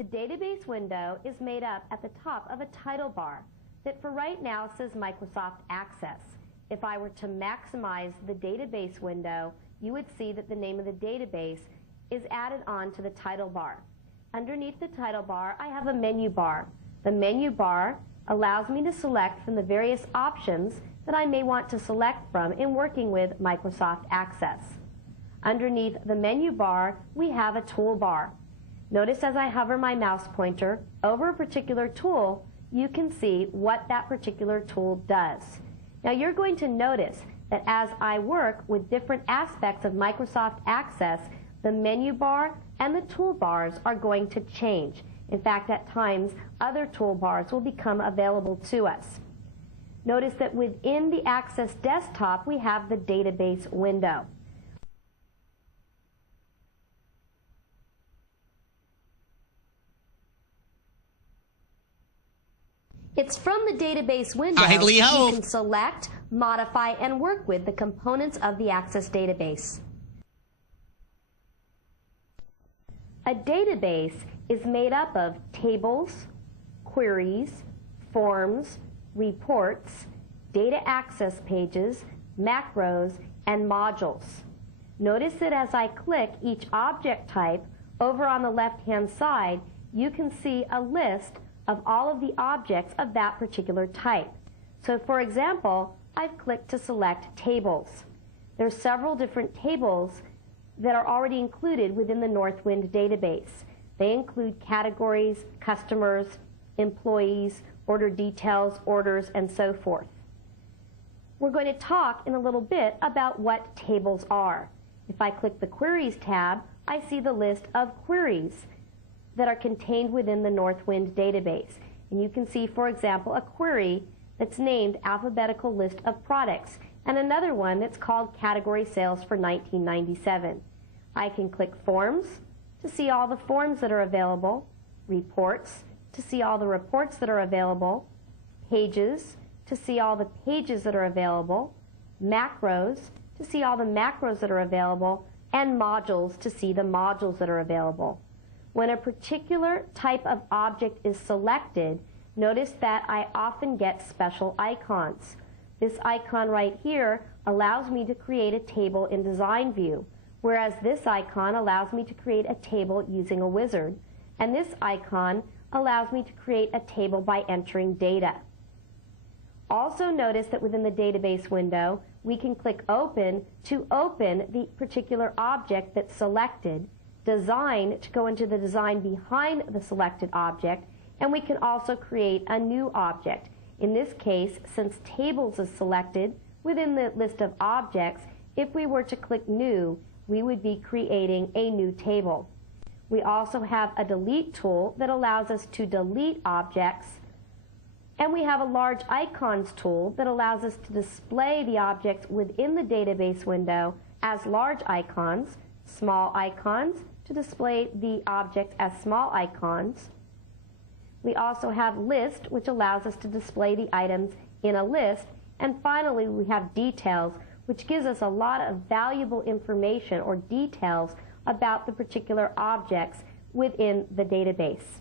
The database window is made up at the top of a title bar that for right now says Microsoft Access. If I were to maximize the database window, you would see that the name of the database is added on to the title bar. Underneath the title bar, I have a menu bar. The menu bar allows me to select from the various options that I may want to select from in working with Microsoft Access. Underneath the menu bar, we have a toolbar. Notice as I hover my mouse pointer over a particular tool, you can see what that particular tool does. Now you're going to notice that as I work with different aspects of Microsoft Access, the menu bar and the toolbars are going to change. In fact, at times, other toolbars will become available to us. Notice that within the Access desktop, we have the database window. It's from the database window you can select, modify, and work with the components of the Access database. A database is made up of tables, queries, forms, reports, data access pages, macros, and modules. Notice that as I click each object type, over on the left-hand side, you can see a list of all of the objects of that particular type. So for example, I've clicked to select tables. There's several different tables that are already included within the Northwind database. They include categories, customers, employees, order details, orders, and so forth. We're going to talk in a little bit about what tables are. If I click the Queries tab, I see the list of queries that are contained within the Northwind database. And you can see, for example, a query that's named Alphabetical List of Products, and another one that's called Category Sales for 1997. I can click Forms to see all the forms that are available, Reports to see all the reports that are available, Pages to see all the pages that are available, Macros to see all the macros that are available, and Modules to see the modules that are available. When a particular type of object is selected, notice that I often get special icons. This icon right here allows me to create a table in Design View, whereas this icon allows me to create a table using a wizard, and this icon allows me to create a table by entering data. Also notice that within the database window, we can click Open to open the particular object that's selected, Design to go into the design behind the selected object, and we can also create a new object. In this case, since Tables is selected within the list of objects, if we were to click New, we would be creating a new table. We also have a Delete tool that allows us to delete objects, and we have a Large Icons tool that allows us to display the objects within the database window as large icons, small icons to display the objects as small icons. We also have List, which allows us to display the items in a list. And finally, we have Details, which gives us a lot of valuable information or details about the particular objects within the database.